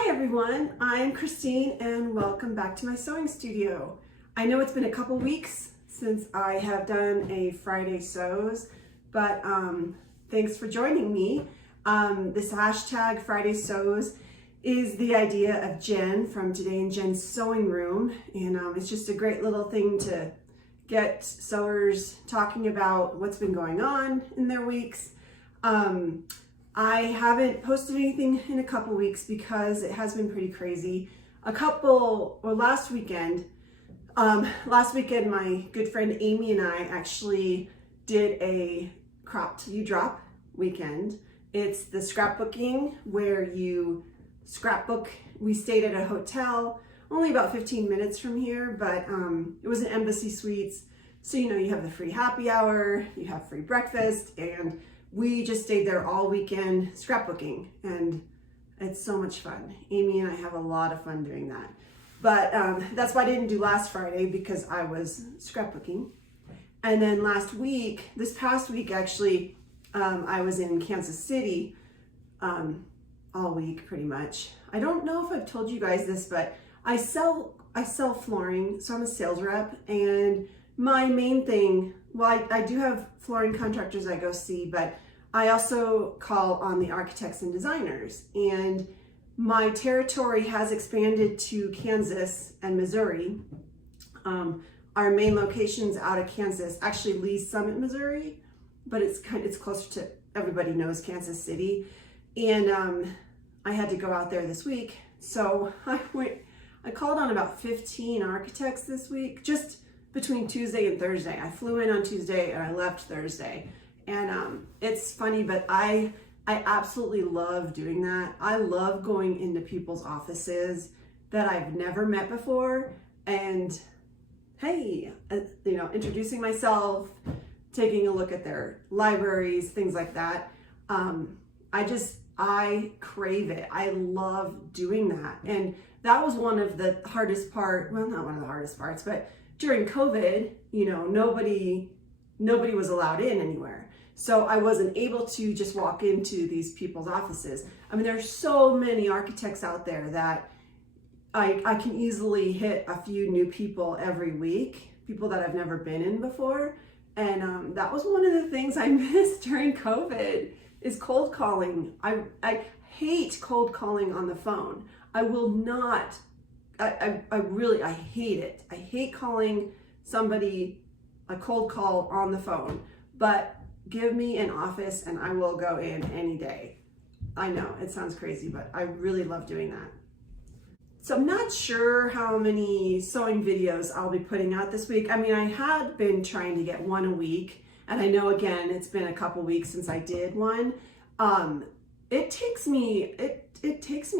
Hi everyone, I'm Christine and welcome back to my sewing studio. I know it's been a couple weeks since I have done a Friday Sews, but thanks for joining me. This hashtag Friday Sews is the idea of Jen from Today in Jen's Sewing Room, and it's just a great little thing to get sewers talking about what's been going on in their weeks. I haven't posted anything in a couple weeks because it has been pretty crazy. Last weekend, my good friend Amy and I actually did a crop till you drop weekend. It's the scrapbooking where you scrapbook. We stayed at a hotel, only about 15 minutes from here, but it was an Embassy Suites. So, you have the free happy hour, you have free breakfast, and we just stayed there all weekend scrapbooking, and it's so much fun. Amy and I have a lot of fun doing that. But that's why I didn't do last Friday, because I was scrapbooking. And then this past week actually, I was in Kansas City all week pretty much. I don't know if I've told you guys this, but I sell flooring, so I'm a sales rep, and my main thing, I do have flooring contractors I go see, but I also call on the architects and designers. And my territory has expanded to Kansas and Missouri. Our main location's out of Kansas, actually Lee's Summit, Missouri, but it's closer to, everybody knows Kansas City. And I had to go out there this week. So I called on about 15 architects this week, just between Tuesday and Thursday. I flew in on Tuesday and I left Thursday. And it's funny, but I absolutely love doing that. I love going into people's offices that I've never met before, and hey, introducing myself, taking a look at their libraries, things like that. I crave it. I love doing that. And that was one of the hardest part, well, not one of the hardest parts, but during COVID, nobody was allowed in anywhere. So I wasn't able to just walk into these people's offices. I mean, there's so many architects out there that I can easily hit a few new people every week, people that I've never been in before. And that was one of the things I missed during COVID is cold calling. I hate cold calling on the phone. I will not. I hate it. I hate calling somebody a cold call on the phone, but give me an office and I will go in any day. I know it sounds crazy, but I really love doing that. So I'm not sure how many sewing videos I'll be putting out this week. I mean, I had been trying to get one a week, and I know again, it's been a couple weeks since I did one. It takes me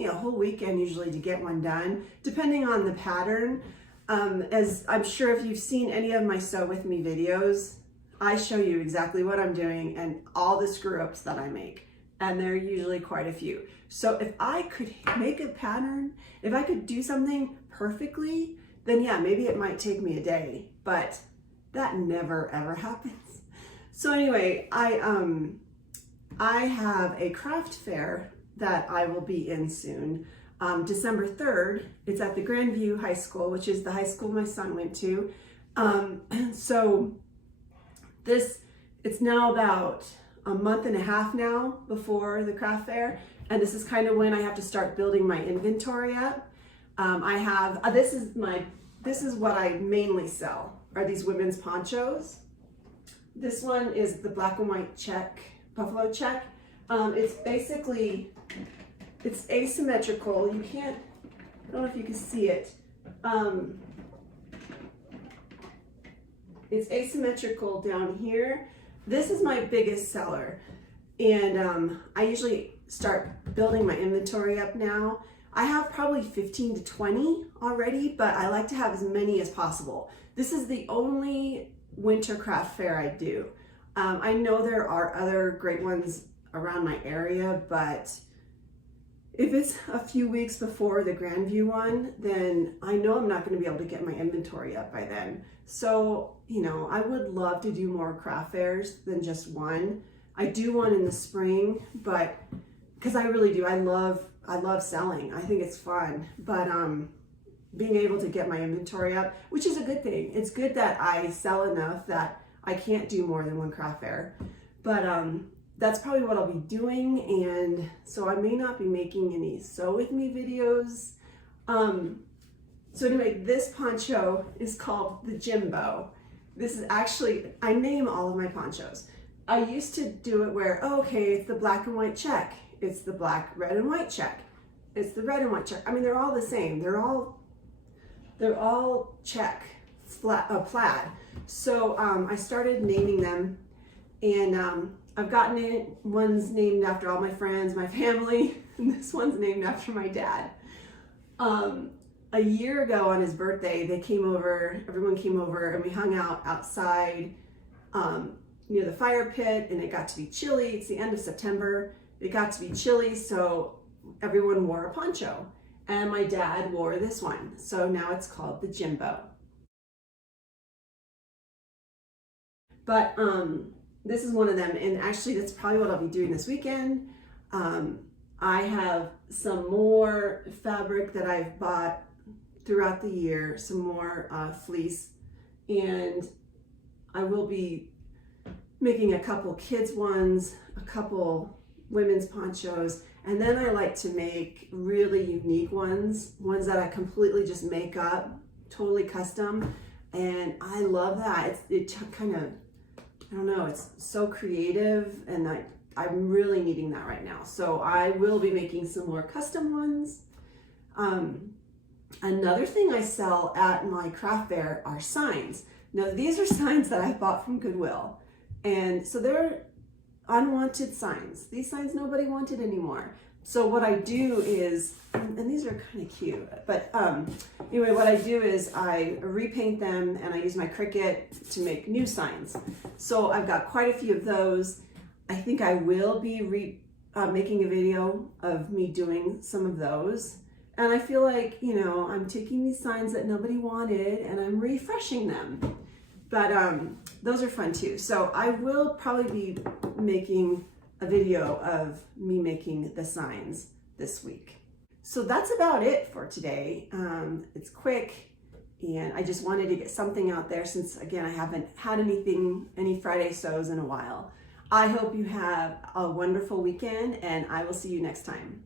a whole weekend usually to get one done, depending on the pattern. As I'm sure if you've seen any of my Sew With Me videos, I show you exactly what I'm doing and all the screw ups that I make. And there are usually quite a few. So if I could make a pattern, if I could do something perfectly, then yeah, maybe it might take me a day, but that never ever happens. So anyway, I have a craft fair that I will be in soon. December 3rd, it's at the Grandview High School, which is the high school my son went to. So it's now about a month and a half now before the craft fair. And this is kind of when I have to start building my inventory up. This is what I mainly sell, are these women's ponchos. This one is the black and white check, buffalo check. It's asymmetrical. I don't know if you can see it. It's asymmetrical down here. This is my biggest seller. And I usually start building my inventory up now. I have probably 15 to 20 already, but I like to have as many as possible. This is the only winter craft fair I do. I know there are other great ones around my area, but if it's a few weeks before the Grandview one, then I know I'm not going to be able to get my inventory up by then. So, I would love to do more craft fairs than just one. I do one in the spring, but because I really do, I love I love selling. I think it's fun, but being able to get my inventory up, which is a good thing. It's good that I sell enough that I can't do more than one craft fair, but that's probably what I'll be doing. And so I may not be making any sew with me videos. So anyway, this poncho is called the Jimbo. This is actually, I name all of my ponchos. I used to do it where, oh, okay, it's the black and white check. It's the black, red and white check. It's the red and white check. I mean, they're all the same. They're all check, plaid. So I started naming them, and I've gotten one's named after all my friends, my family, and this one's named after my dad. A year ago on his birthday, everyone came over, and we hung out outside near the fire pit, and it got to be chilly. It's the end of September. It got to be chilly, so everyone wore a poncho, and my dad wore this one. So now it's called the Jimbo. But this is one of them, and actually that's probably what I'll be doing this weekend. I have some more fabric that I've bought throughout the year, some more fleece, and I will be making a couple kids ones, a couple women's ponchos, and then I like to make really unique ones that I completely just make up, totally custom, and I love that. It kind of, I don't know, it's so creative, and I'm really needing that right now. So I will be making some more custom ones. Another thing I sell at my craft fair are signs. Now these are signs that I bought from Goodwill. And so they're unwanted signs. These signs nobody wanted anymore. So what I do is, and these are kind of cute, but anyway, what I do is I repaint them, and I use my Cricut to make new signs. So I've got quite a few of those. I think I will be making a video of me doing some of those. And I feel like, you know, I'm taking these signs that nobody wanted and I'm refreshing them. But those are fun too. So I will probably be making a video of me making the signs this week. So that's about it for today. It's quick, and I just wanted to get something out there since, again, I haven't had any Friday sews in a while. I hope you have a wonderful weekend, and I will see you next time.